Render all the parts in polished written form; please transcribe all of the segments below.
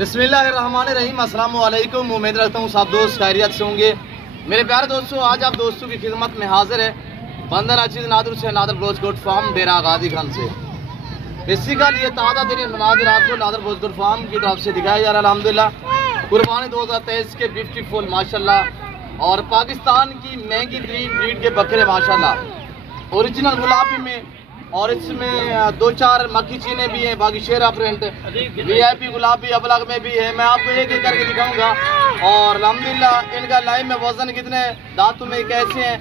बिस्मिल्लाहिर्रहमानिर्रहीम। अस्सलाम वालेकुम। उम्मीद रखता हूँ सब दोस्त खैरियत से होंगे। मेरे प्यारे दोस्तों, आज आप दोस्तों की खिदमत में हाजिर है बंदर अजीज नादर से नादर ब्रोच गोट फार्म डेरा गाजी खान से। इसी का लिए ताज़ा तरीन मनाजिर आपको नादर ब्रोच गोट फार्म की तरफ से दिखाया जा रहा है। अल्हम्दुलिल्लाह कुर्बानी 2023 के ब्यूटीफुल माशाल्लाह और पाकिस्तान की महंगी तरीन ब्रीड के बकरे माशाल्लाह ओरिजिनल गुलाबी में, और इसमें दो चार मक्खी चीने भी हैं, बाकी शेरा प्रिंट वीआईपी गुलाबी अबलग में भी है। मैं आपको एक एक करके दिखाऊंगा और अल्हम्दुलिल्लाह इनका लाइव में वजन कितने, दांतों में कैसे हैं,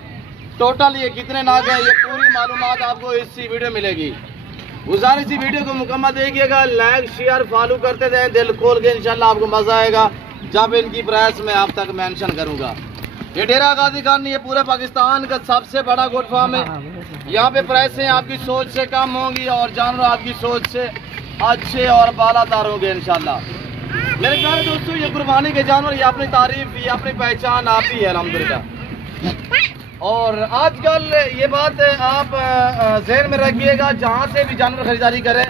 टोटल ये कितने नाग हैं, ये पूरी मालूमात आपको इसी वीडियो मिलेगी। गुजारिश इसी वीडियो को मुकम्मल देखिएगा, लाइक शेयर फॉलो करते रहें दिल खोल के, इंशाल्लाह आपको मजा आएगा जब इनकी प्राइस मैं आप तक मेंशन करूंगा। ये डेरा गाजी खान ये पूरे पाकिस्तान का सबसे बड़ा गोट फार्म है। यहाँ पे प्राइसें आपकी सोच से कम होंगी और जानवर आपकी सोच से अच्छे और बालादार होंगे इंशाल्लाह। मेरे प्यारे दोस्तों, ये कुर्बानी के जानवर, ये अपनी तारीफ, ये अपनी पहचान आप ही है अल्हम्दुलिल्लाह। और आजकल ये बात आप ज़हन में रखिएगा, जहाँ से भी जानवर खरीदारी करें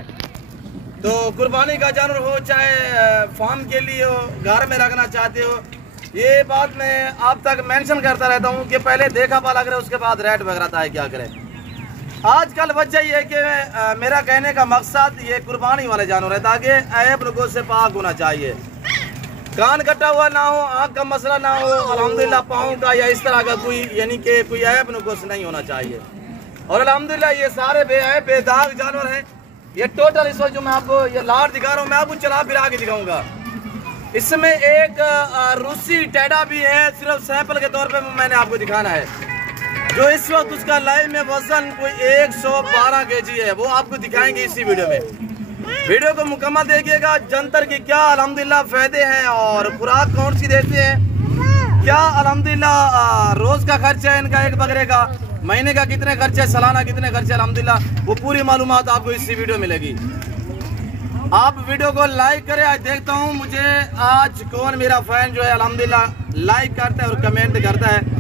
तो कुर्बानी का जानवर हो चाहे फार्म के लिए हो, घर में रखना चाहते हो, ये बात मैं आप तक मेंशन करता रहता हूँ कि पहले देखा पाला करें, उसके बाद रेट वगैरह तय क्या करें। आजकल वजह ये है कि मेरा कहने का मकसद ये कुर्बानी वाले जानवर है ताकि ऐब नुको से पाक होना चाहिए, कान कटा हुआ ना हो, आँख का मसला ना हो, अल्हम्दुलिल्लाह पाँव का या इस तरह का कोई यानी कि कोई ऐब नुको से नहीं होना चाहिए। और अल्हम्दुलिल्लाह ये सारे बेऐब बेदाग जानवर हैं। ये टोटल इस वक्त जो मैं आपको ये लाट दिखा रहा हूँ, मैं आपको चला फिरा के दिखाऊंगा। इसमें एक रूसी टेडा भी है, सिर्फ सैंपल के तौर पे मैंने आपको दिखाना है, जो इस वक्त उसका लाइव में वजन कोई 112 kg है, वो आपको दिखाएंगे इसी वीडियो में। वीडियो को मुकम्मल देखिएगा। जंतर की क्या अल्हम्दुलिल्लाह फायदे हैं और खुराक कौन सी देते हैं, क्या अल्हम्दुलिल्लाह रोज का खर्चा है इनका एक बकरे का, महीने का कितने खर्चे, सालाना कितने खर्चे, अल्हम्दुलिल्लाह वो पूरी मालूमात आपको इसी वीडियो में मिलेगी। आप वीडियो को लाइक करें। आज देखता हूँ मुझे आज कौन मेरा फैन जो है अल्हम्दुलिल्लाह लाइक करता है और कमेंट करता है।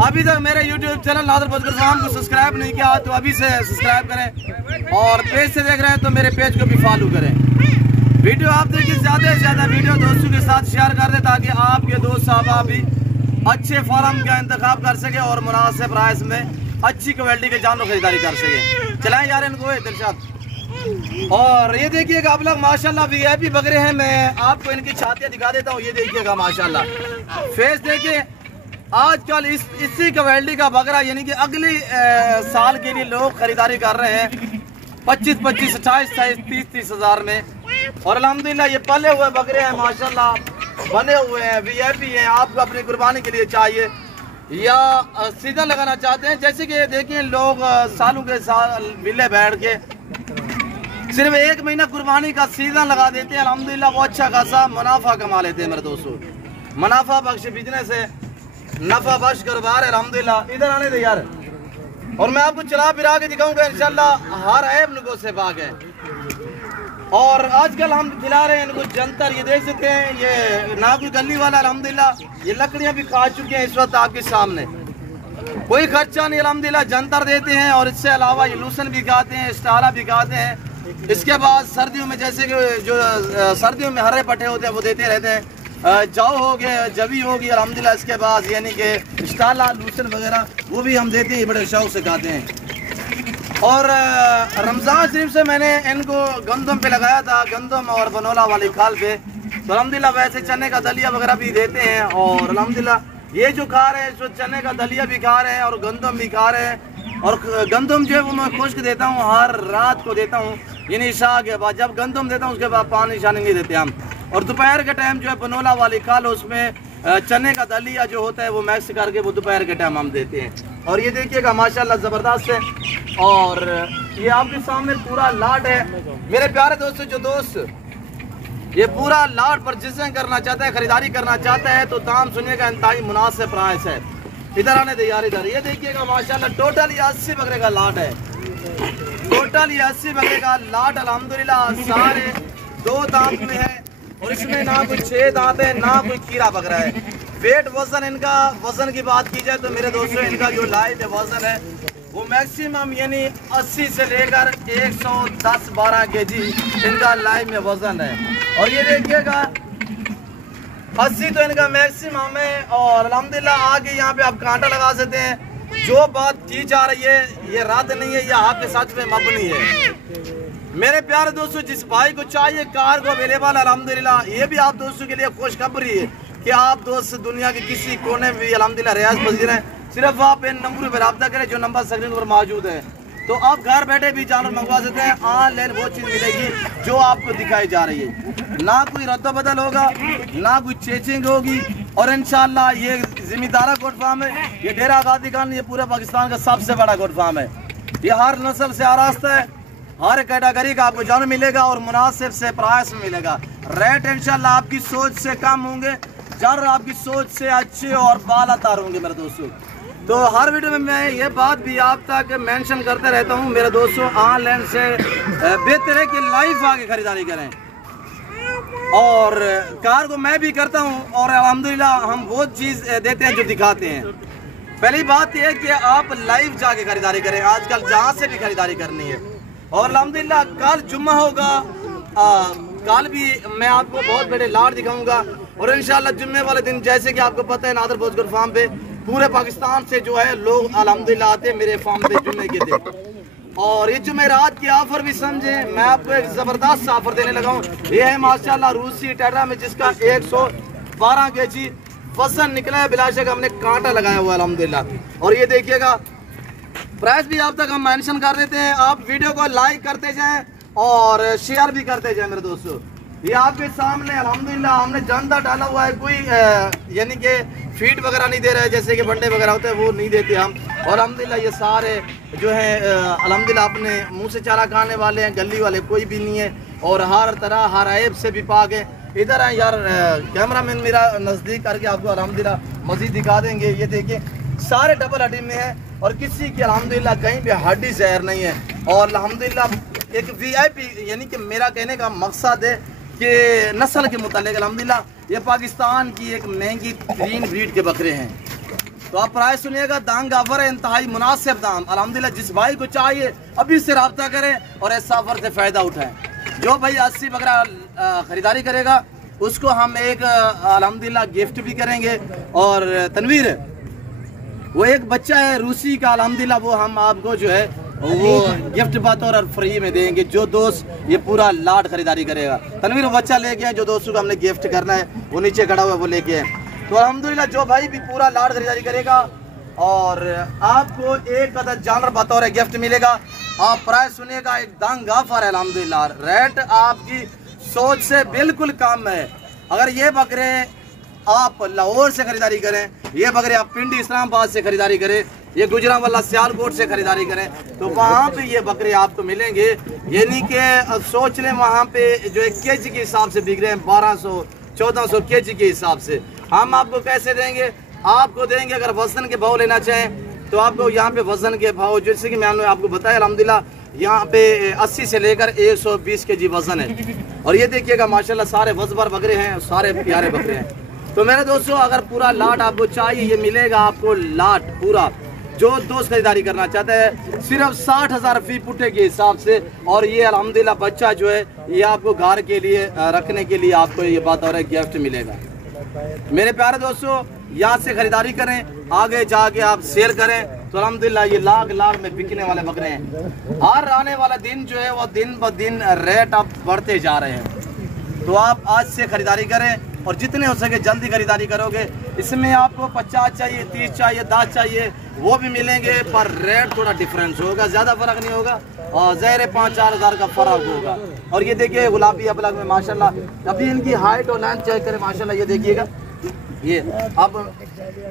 अभी तक मेरे YouTube चैनल नादर ब्रोच गोट फार्म को सब्सक्राइब नहीं किया तो अभी से सब्सक्राइब करें, और पेज से देख रहे हैं तो मेरे पेज को भी फॉलो करें। वीडियो आप देखिए, ज़्यादा से ज़्यादा वीडियो दोस्तों के साथ शेयर कर दें ताकि आपके दोस्त साहब भी अच्छे फार्म का इंतखाब कर सके और मुनासिब प्राइस में अच्छी क्वालिटी के जानवर खरीदारी कर सके। चलाएं यार इनको दिलशाद। और ये देखिएगा आप लोग माशाल्लाह वीआईपी बकरे हैं, मैं आपको इनकी छातियाँ दिखा देता हूँ। ये देखिएगा माशाल्लाह फेस देखिए। आजकल इसी क्वालिटी का बकरा यानी कि अगले साल के लिए लोग खरीदारी कर रहे हैं 25, 28, 30 हज़ार में। और अल्हम्दुलिल्लाह ये पले हुए बकरे हैं माशाल्लाह, बने हुए हैं, वीआईपी हैं। आपको अपनी कुर्बानी के लिए चाहिए या सीजन लगाना चाहते हैं, जैसे कि देखिए लोग सालों के साल बिल्ले बैठ के सिर्फ एक महीना कुर्बानी का सीजन लगा देते हैं, अल्हम्दुलिल्लाह वो अच्छा खासा मुनाफा कमा लेते हैं। मेरे दोस्तों, मुनाफा बख्श बिजनेस है, नफा बख्श कारोबार है अल्हम्दुलिल्लाह। इधर आने दे यार, और मैं आपको चला फिरा के दिखाऊंगा इंशाल्लाह हर ऐब नुको से पाक है। और आजकल हम खिला रहे हैं इनको जंतर, ये देख सकते हैं, ये नागुल गली वाला अल्हम्दुलिल्लाह ये लकड़ियां भी खा चुके हैं इस वक्त आपके सामने, कोई खर्चा नहीं अल्हम्दुलिल्लाह जंतर देते हैं। और इससे अलावा ये लूसन भी खाते हैं, स्टाला भी खाते हैं। इसके बाद सर्दियों में जैसे कि जो सर्दियों में हरे पट्टे होते हैं वो देते रहते हैं, जाओ हो गए, जबी होगी अल्हम्दुलिल्लाह। इसके बाद यानी कि स्टाला लूसन वगैरह वो भी हम देते हैं, बड़े शौक से खाते हैं। और रमज़ान शरीफ से मैंने इनको गंदम पे लगाया था, गंदम और बनोला वाली खाल पे, तो अल्हम्दुलिल्लाह वैसे चने का दलिया वगैरह भी देते हैं। और अल्हम्दुलिल्लाह ये जो खा रहे हैं जो चने का दलिया भी खा रहे हैं और गंदम भी खा रहे हैं। और गंदम जो है वो मैं खुश्क देता हूँ, हर रात को देता हूँ, यानी इशा के बाद जब गंदम देता हूँ उसके बाद पानी शानी नहीं देते हम। और दोपहर के टाइम जो है बनोला वाली खाल, उसमें चने का दलिया जो होता है वो मिक्स करके वो दोपहर के टाइम हम देते हैं। और ये देखिएगा माशाल्लाह ज़बरदस्त है। और ये आपके सामने पूरा लाट है मेरे प्यारे दोस्तों। जो दोस्त ये पूरा लाट परचेजिंग करना चाहता है, खरीदारी करना चाहता है, तो दाम सुनिएगा, इंतहाई मुनासिब प्राइस है। इधर आने दे यार, इधर ये देखिएगा माशाल्लाह टोटल ये 80 बकरे का लाट है, टोटल ये 80 बकरे का लाट अल्हम्दुलिल्लाह सारे 2 दांत में है। और इसमें ना कोई 6 दांत है ना कोई कीड़ा बकरा है। वेट वजन इनका, वजन की बात की जाए तो मेरे दोस्तों इनका जो लाइव वजन है वो मैक्सिमम यानी 80 से लेकर 110-12 kg इनका लाइव में वजन है। और ये देखिएगा 80 तो इनका मैक्सिमम है। और अल्हम्दुलिल्लाह आगे यहाँ पे आप कांटा लगा सकते हैं। जो बात की जा रही है ये रद्द नहीं है, ये आपके सच में मबनी है। मेरे प्यारे दोस्तों, जिस भाई को चाहिए कार को अवेलेबल अल्हम्दुलिल्लाह। ये भी आप दोस्तों के लिए खुशखबरी है कि आप दोस्त दुनिया के किसी कोने में भी अल्हम्दुलिल्लाह रियाज पजीर हैं। सिर्फ आप इन नंबरों पर रब्ता करें जो नंबर स्क्रीन पर मौजूद है। तो आप घर बैठे भी जानवर मंगवा सकते हैं। ऑनलाइन वो चीज़ मिलेगी जो आपको दिखाई जा रही है। ना कोई रद्द बदल होगा, ना कोई चेचिंग होगी। और इंशाल्लाह ये जिम्मेदारा गोट फार्म है, ये डेरा गादी खान, ये पूरे पाकिस्तान का सबसे बड़ा गोट फार्म है। ये हर नस्ल से आरास्ता है, हर कैटेगरी का आपको जानवर मिलेगा और मुनासिब से प्राइस में मिलेगा। रेट इंशाल्लाह आपकी सोच से कम होंगे, जानवर आपकी सोच से अच्छे और बालातर होंगे मेरे दोस्तों। तो हर वीडियो में मैं ये बात भी आप तक मेंशन करते रहता हूँ मेरे दोस्तों, ऑनलाइन से बेहतर है कि लाइव आके खरीदारी करें। और कार को मैं भी करता हूँ और अल्हम्दुलिल्लाह हम वो चीज़ देते हैं जो दिखाते हैं। पहली बात यह है कि आप लाइव जाके खरीदारी करें, आजकल जहाँ से भी खरीदारी करनी है। और अल्हम्दुलिल्लाह कल जुम्मा होगा, कल भी मैं आपको बहुत बड़े लाट दिखाऊंगा। और इंशाल्लाह जुम्मे वाले दिन जैसे कि आपको पता है नादर बोझ गोट फार्म पे पूरे पाकिस्तान से जो है लोग अल्हम्दुलिल्लाह आते हैं मेरे फार्म पे जुम्मे के दिन। और ये जुमेरात की ऑफर भी समझे, मैं आपको एक ज़बरदस्त ऑफर देने लगा हूँ। ये है माशाल्लाह रूसी टेरा में जिसका 112 kg वजन निकला है। बिलाशक हमने कांटा लगाया हुआ है अल्हम्दुलिल्लाह। और ये देखिएगा प्राइस भी आप तक हम मेंशन कर देते हैं। आप वीडियो को लाइक करते जाएं और शेयर भी करते जाएं मेरे दोस्तों। ये आपके सामने अल्हम्दुलिल्लाह हमने जानदा डाला हुआ है, कोई यानी कि फीड वगैरह नहीं दे रहा है जैसे कि बंडे वगैरह होते हैं, वो नहीं देते हम। और अल्हम्दुलिल्लाह ये सारे जो है अल्हम्दुलिल्लाह अपने मुंह से चारा खाने वाले हैं, गली वाले कोई भी नहीं है। और हर तरह हर ऐब से भी पाक है। इधर है यार कैमरा मैन मेरा नज़दीक करके आपको अल्हम्दुलिल्लाह मज़ीद दिखा देंगे। ये देखिए सारे डबल हड्डी में है और किसी की अल्हम्दुलिल्लाह कहीं भी हड्डी जहर नहीं है। और अल्हम्दुलिल्लाह एक VIP यानी कि मेरा कहने का मकसद है कि नस्ल के मुतालिक अल्हम्दुलिल्लाह ये पाकिस्तान की एक महंगी तरीन ब्रीड के बकरे हैं। तो आप प्राइस सुनिएगा, दाम का ऑफर है, इंतहाई मुनासिब दाम अल्हम्दुलिल्लाह। जिस भाई को चाहिए अभी से रब्ता करें और इस ऑफर से फ़ायदा उठाएं। जो भाई 80 बकरा ख़रीदारी करेगा उसको हम एक अल्हम्दुलिल्लाह गिफ्ट भी करेंगे। और तनवीर वो एक बच्चा है रूसी का अल्हम्दुलिल्लाह, वो हम आपको जो है वो गिफ्ट बतौर और फ्री में देंगे जो दोस्त ये पूरा लाट खरीदारी करेगा। तनवीर वो बच्चा लेके आए जो दोस्तों को हमने गिफ्ट करना है, वो नीचे खड़ा हुआ है वो लेके आए। तो अल्हम्दुलिल्लाह जो भाई भी पूरा लाट खरीदारी करेगा और आपको एक अदद जानवर बतौर गिफ्ट मिलेगा। आप प्राइस सुनिएगा, एक दंग ऑफर है अल्हम्दुलिल्लाह। रेट आपकी सोच से बिल्कुल कम है। अगर ये बकरे आप लाहौर से खरीदारी करें, ये बकरे आप पिंडी इस्लामाबाद से खरीदारी करें, ये गुजरांवाला सियालकोट से खरीदारी करें, तो वहाँ पे ये बकरे आपको मिलेंगे। यानी कि सोच लें वहाँ पे जो एक केजी के हिसाब से बिक रहे हैं 1200-1400 केजी के हिसाब से। हम आपको कैसे देंगे? आपको देंगे अगर वजन के भाव लेना चाहें तो आपको यहाँ पे वजन के भाव जैसे कि मैंने आपको बताया अल्हम्दुलिल्लाह यहाँ पे 80 से लेकर 120 kg वजन है। और ये देखिएगा माशाल्लाह सारे वजबर बकरे हैं, सारे प्यारे बकरे हैं। तो मेरे दोस्तों अगर पूरा लाट आपको चाहिए ये मिलेगा आपको लाट पूरा। जो दोस्त खरीदारी करना चाहता है सिर्फ 60,000 फी पुट्टे के हिसाब से। और ये अल्हम्दुलिल्लाह बच्चा जो है ये आपको घर के लिए रखने के लिए आपको ये बात और गिफ्ट मिलेगा। मेरे प्यारे दोस्तों यहाँ से खरीदारी करें, आगे जाके आप सेल करें तो अल्हम्दुलिल्लाह ये लाख में बिकने वाले बकरे हैं। हर आने वाला दिन जो है वो दिन ब दिन रेट अब बढ़ते जा रहे हैं। तो आप आज से खरीदारी करें और जितने हो सके जल्दी खरीदारी करोगे। इसमें आपको 50 चाहिए, 30 चाहिए, 10 चाहिए वो भी मिलेंगे, पर रेट थोड़ा डिफरेंस होगा, ज़्यादा फ़र्क नहीं होगा और ज़हर 5-4 हज़ार का फ़र्क होगा। और ये देखिए गुलाबी अपलग में माशाल्लाह अभी इनकी हाइट और लेंथ चेक करें माशाल्लाह। ये देखिएगा ये अब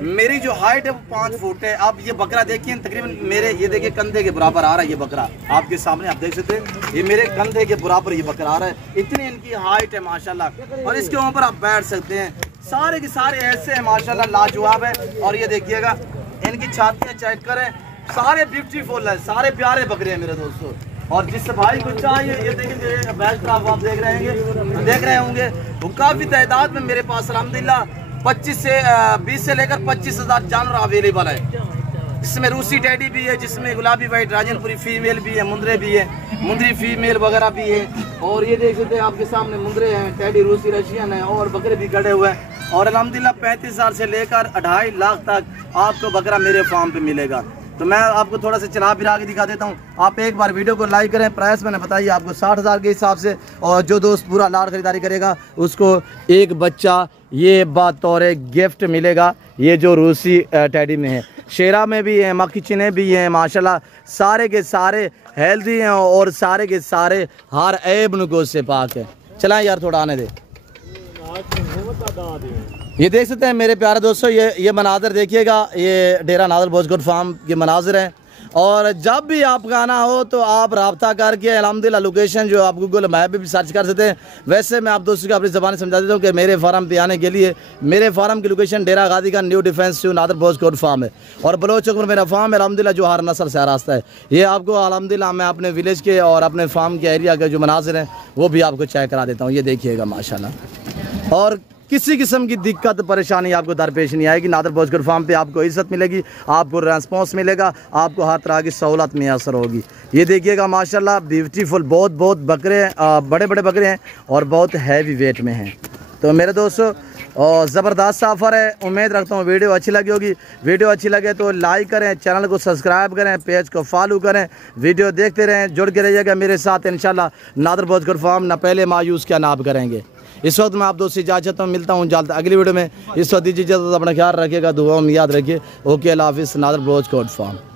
मेरी जो हाइट है वो 5 फुट है। अब ये बकरा देखिए तकरीबन मेरे ये देखिए कंधे के बराबर आ रहा है। ये बकरा आपके सामने आप देख सकते हैं, ये मेरे कंधे के बराबर ये बकरा आ रहा है। इतनी इनकी हाइट है माशाल्लाह। और इसके ऊपर आप बैठ सकते हैं, सारे के सारे ऐसे हैं माशाल्लाह लाजवाब है। और ये देखिएगा इनकी छातियाँ चेक करें, सारे ब्यूटीफुल है, सारे प्यारे बकरे हैं मेरे दोस्तों। और जिस भाई को चाहिए ये देखिए बैच आप देख रहे होंगे वो काफ़ी तादाद में मेरे पास अल्हम्दुलिल्लाह 20 से लेकर 25,000 जानवर अवेलेबल है। जिसमें रूसी टैडी भी है, जिसमें गुलाबी वाइट राजनपुरी फीमेल भी है, मुंदरे भी है, मुंदरी फीमेल वगैरह भी है। और ये देख सकते हैं आपके सामने मुंदरे हैं, टैडी रूसी रशियन है और बकरे भी खड़े हुए हैं। और अल्हम्दुलिल्लाह 35 हज़ार से लेकर 2.5 लाख तक आपको बकरा मेरे फार्म पे मिलेगा। तो मैं आपको थोड़ा सा चला फिरा के दिखा देता हूँ। आप एक बार वीडियो को लाइक करें। प्राइस मैंने बताइए आपको 60 हज़ार के हिसाब से, और जो दोस्त पूरा लाड़ खरीदारी करेगा उसको एक बच्चा ये बतौर गिफ्ट मिलेगा। ये जो रूसी टैडी में है, शेरा में भी हैं, मक्खी चिने भी हैं, माशाल्लाह सारे के सारे हेल्दी हैं और सारे के सारे हर ऐब नुको से पाक है। चलाएं यार थोड़ा आने दे। ये देख सकते हैं मेरे प्यारे दोस्तों, ये मनाजर देखिएगा, ये डेरा नादर बॉयज़ गोट फार्म के मनाजर हैं। और जब भी आपका आना हो तो आप रब्ता करके अल्हम्दुलिल्लाह लोकेशन जो आप गूगल मैप पे भी सर्च कर सकते हैं। वैसे मैं आप दोस्तों को अपनी ज़बान समझा देता हूँ कि मेरे फार्म पे आने के लिए मेरे फार्म की लोकेशन डेरा गादी का new defence Nadar boys goat farm है, और बलोच चौक में मेरा फार्म है अल्हम्दुलिल्लाह, जो हर नस्ल से रास्ता है। ये आपको अल्हम्दुलिल्लाह मैं अपने विलेज के और अपने फार्म के एरिया के जो मनाजिर हैं वो भी आपको चेक करा देता हूँ। ये देखिएगा माशाल्लाह, और किसी किस्म की दिक्कत परेशानी आपको दरपेश नहीं आएगी। नादर बॉयज़ गोट फार्म पे आपको इज्जत मिलेगी, आपको रेस्पॉन्स मिलेगा, आपको हर तरह की सहूलत मैसर होगी। ये देखिएगा माशाल्लाह ब्यूटीफुल बहुत बकरे बड़े बड़े बकरे हैं और बहुत हैवी वेट में हैं। तो मेरे दोस्तों ज़बरदस्त सफ़र है। उम्मीद रखता हूँ वीडियो अच्छी लगी होगी। वीडियो अच्छी लगे तो लाइक करें, चैनल को सब्सक्राइब करें, पेज को फॉलो करें, वीडियो देखते रहें, जुड़ के रहिएगा मेरे साथ। इंशाल्लाह नादर बॉयज़ गोट फार्म न पहले मायूस क्या नाब करेंगे। इस वक्त मैं आप दोस्त से इजाज़त हूँ, मिलता हूँ जल्द अगली वीडियो में। इस वक्त दीजिए इजाज़त, अपना ख्याल रखिएगा, दुआ में याद रखिए। ओके, अल्लाह हाफिज़। Nadar boys goat farm.